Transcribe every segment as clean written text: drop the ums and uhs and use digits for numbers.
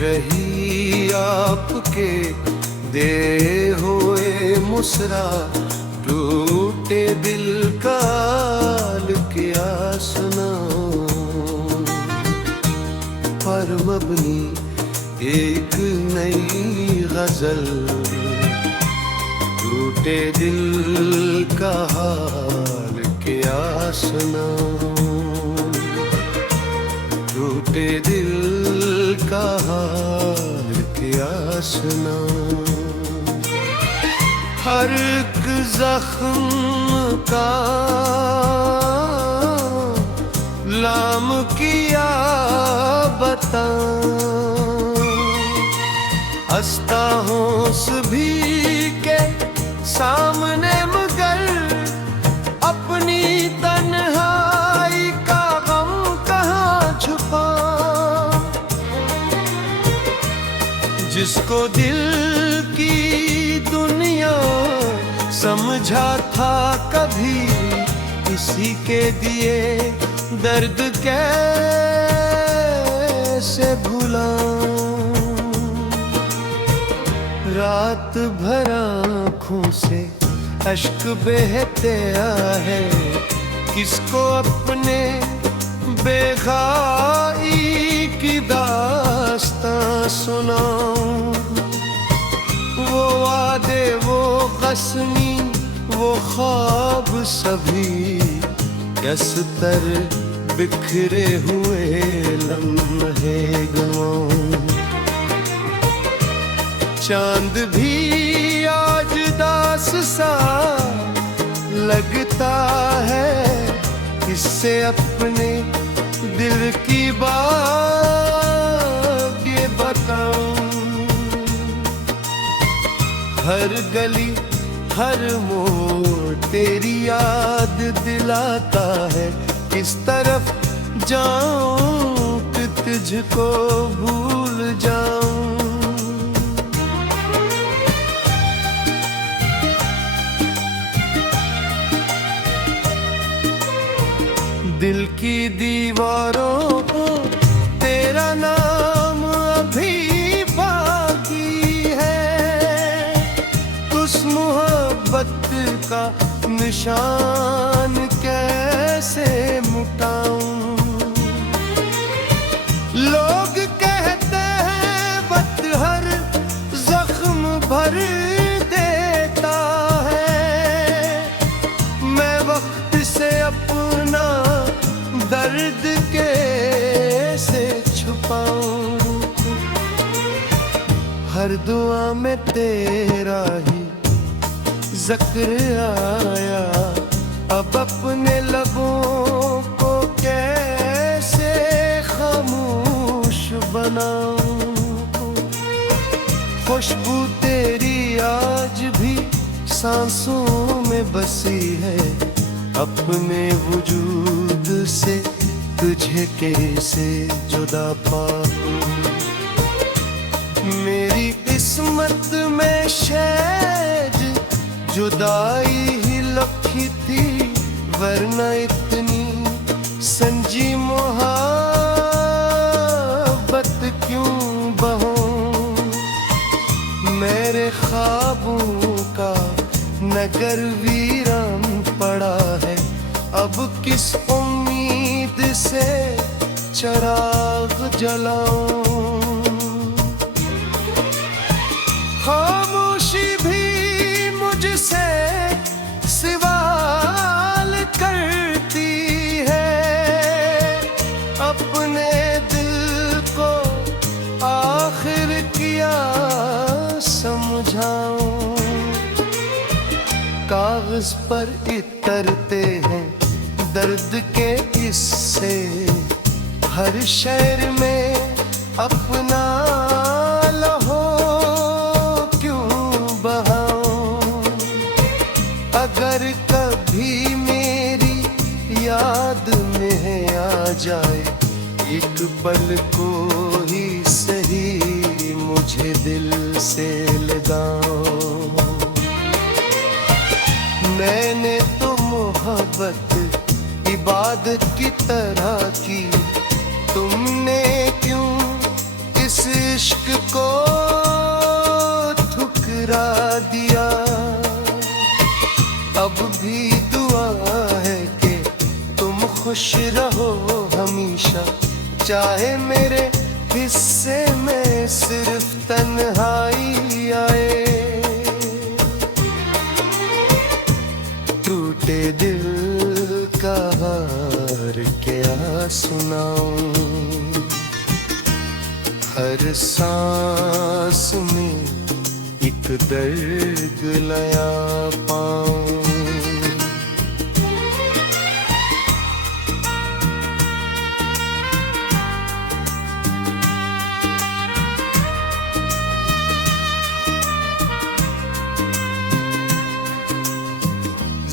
रही आपके दे हुए मुसरा, टूटे दिल का हाल क्या सुनाऊं। पर मबनी एक नई गजल, टूटे दिल का हाल क्या सुनाऊं। टूटे दिल का हाल क्या सुनाऊं। हर एक जख्म का लाम किया बताऊं। हंसता होश भी के सामने मगर अपनी तन्हाई का गम कहाँ छुपाऊं। जिसको दिल की दुनिया समझा था कभी, किसी के दिए दर्द कैसे भुलाऊं। रात भर आँखों से अश्क बहते है, किसको अपने बेगाई की दास्तां सुनाऊं। वो वादे, वो कसमी, वो ख्वाब सभी कसतर बिखरे हुए लम्हे गवाऊं। चांद भी आज दास सा लगता है, इससे अपने दिल की बात ये बताऊं। हर गली हर मोड़ तेरी याद दिलाता है, किस तरफ जाऊं कि तुझको भूल जाऊं। दिल की दीवारों को तेरा नाम अभी बाकी है, उस मोहब्बत का निशान कैसे मिटाऊं। लोग कहते हैं वक्त हर जख्म भर देता है, मैं वक्त से अपना दर्द कैसे छुपाऊं। हर दुआ में तेरा ही जिक्र आया, अब अपने लबों को कैसे खामोश बनाऊं। खुशबू तेरी आज भी सांसों में बसी है, अपने वजूद से तुझे कैसे जुदा पाऊं। मेरी किस्मत में शायद जुदाई ही लिखी थी, वरना इतनी संजी मोहब्बत क्यों बहूं। मेरे ख्वाबों का नगर वीरान पड़ा है, अब किस उम्मीद से चिराग जलाऊं। खामोशी भी मुझसे सवाल करती है, अपने दिल को आखिर क्या समझाऊं। कागज पर इतरते हैं दर्द के किस्से, हर शेर में अपना लहो क्यों बहाऊं। अगर कभी मेरी याद में आ जाए एक पल को ही सही, मुझे दिल से लगाओ। मैंने तो मोहब्बत इबादत की तरह की, तुमने क्यों इस इश्क को ठुकरा दिया। अब भी दुआ है कि तुम खुश रहो हमेशा, चाहे मेरे हिस्से में सिर्फ तन्हाई आए। टूटे दिल का हार क्या सुनाऊं, हर सांस में एक दर्द लया पाऊं।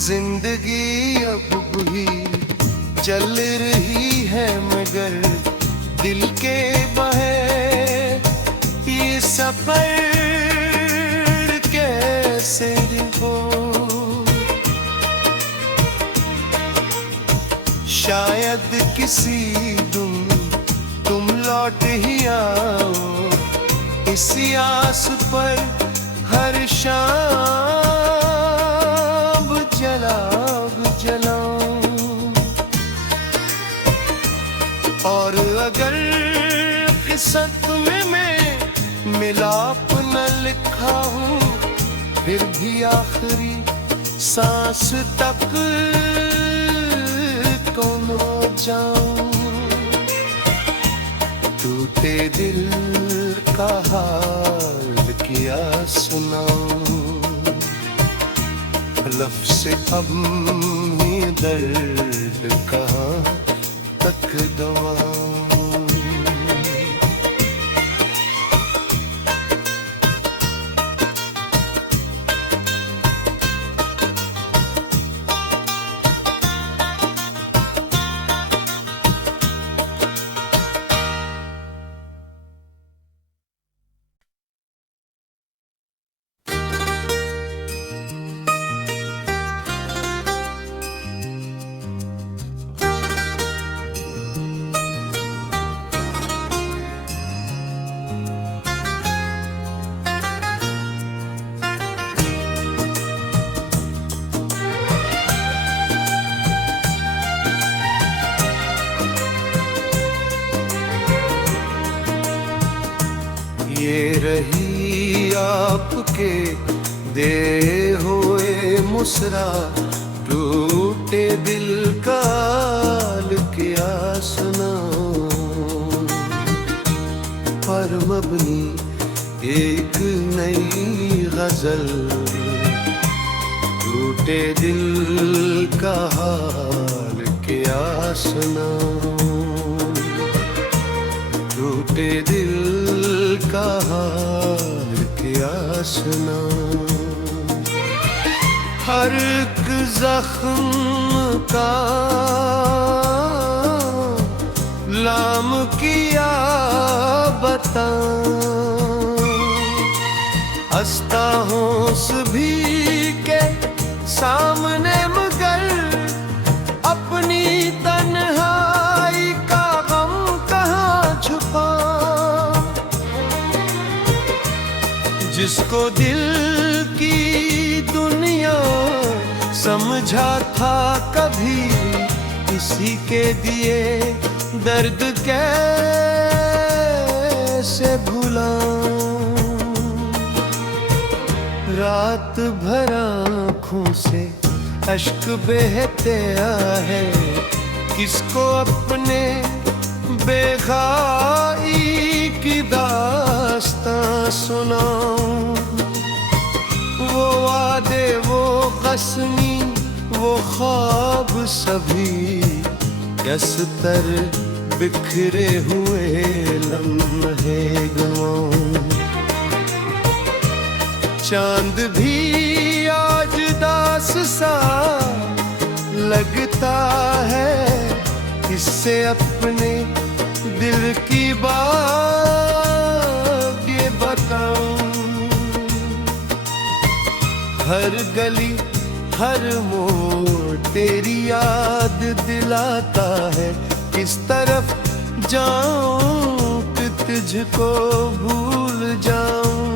जिंदगी अब भी चल रही है मगर दिल के बहे ये सफर कैसे हो। शायद किसी दिन तुम लौट ही आओ, इसी आस पर हर शाम जलाऊं। और अगर किस्मत में मैं मिलाप न लिखा हूँ, फिर भी आखिरी सांस तक को न जाऊं। टूटे दिल का हाल क्या सुनाऊं, लफ्ज़ से अब ये दर्द कहाँ तक दबाऊं। ये रही आपके दे हुए मुसरा, टूटे दिल का हाल क्या सुनाऊं। पर मबनी एक नई गजल, टूटे दिल का हाल क्या सुनाऊं। टूटे दिल का हाल क्या सुनाऊं। हर एक जख्म का लाम किया बताऊं। हंसता होश भी के सामने मगर अपनी तन्हाई का गम कहाँ छुपाऊं। जिसको दिल की दुनिया समझा था कभी, किसी के दिए दर्द कैसे भुलाऊं। रात भर आँखों से अश्क बहते है, किसको अपने बेगाई की दास्तां सुनाऊं। वो वादे, वो कसमी, वो ख्वाब सभी कसतर बिखरे हुए लम्हे गवाऊं। चांद भी आज दास सा लगता है, इससे अपने दिल की बात ये बताऊं। हर गली हर मोड़ तेरी याद दिलाता है, किस तरफ जाऊं कि तुझको भूल जाऊं।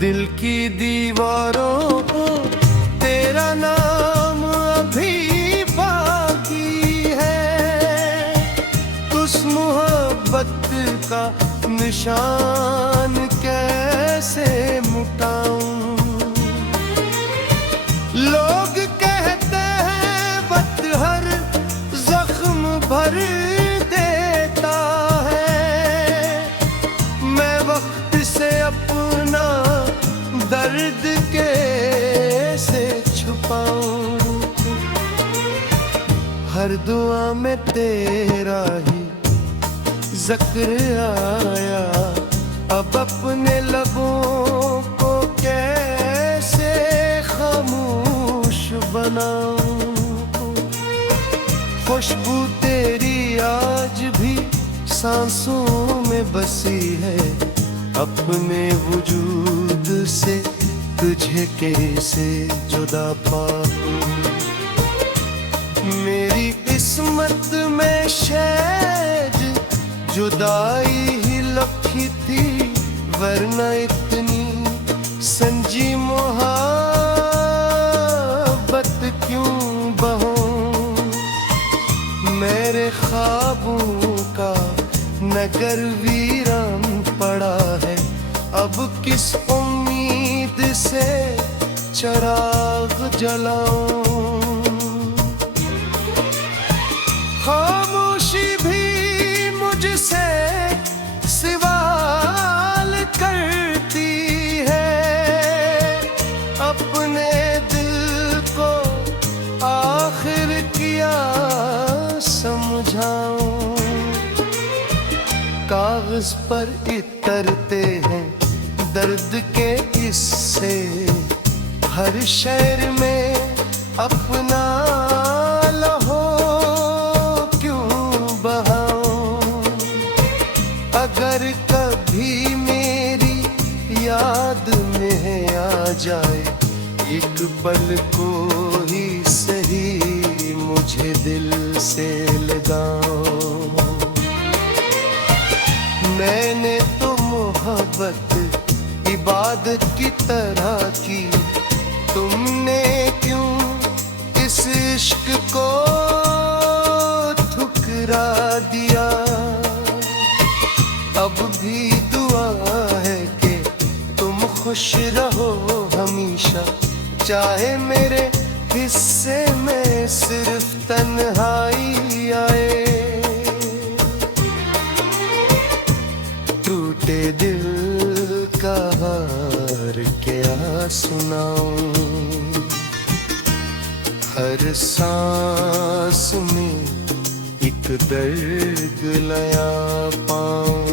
दिल की दीवारों को तेरा नाम अभी बाकी है, उस मोहब्बत का निशान कैसे मिटाऊं। लोग कहते हैं वक्त हर जख्म भर देता है, मैं वक्त से अपना दर्द कैसे छुपाऊं। हर दुआ में तेरा ही जिक्र आया, अब अपने लबों को कैसे खामोश बनाऊं। खुशबू तेरी आज भी सांसों में बसी है, अपने वजूद से तुझे कैसे जुदा पाऊं। मेरी किस्मत में शायद जुदाई ही लिखी थी, वरना इतनी संजी मोहब्बत क्यों बहूं। मेरे ख्वाबों का नगर वीरान पड़ा है, अब किस उम्मीद से चिराग जलाऊं। खामोशी भी मुझसे सवाल करती है, अपने दिल को आखिर क्या समझाऊं। कागज पर इतरते हैं दर्द के किस्से, हर शहर में अपना लहो क्यों बहाऊं। अगर कभी मेरी याद में आ जाए एक पल को ही सही, मुझे दिल से लगाओ। मैंने तो मोहब्बत इबादत की तरह की, तुमने क्यों इस इश्क को ठुकरा दिया। अब भी दुआ है कि तुम खुश रहो हमेशा, चाहे मेरे हिस्से में सिर्फ तन्हाई आए। टूटे दिल का हार क्या सुनाऊं, हर सांस में एक दर्द लया पाऊं।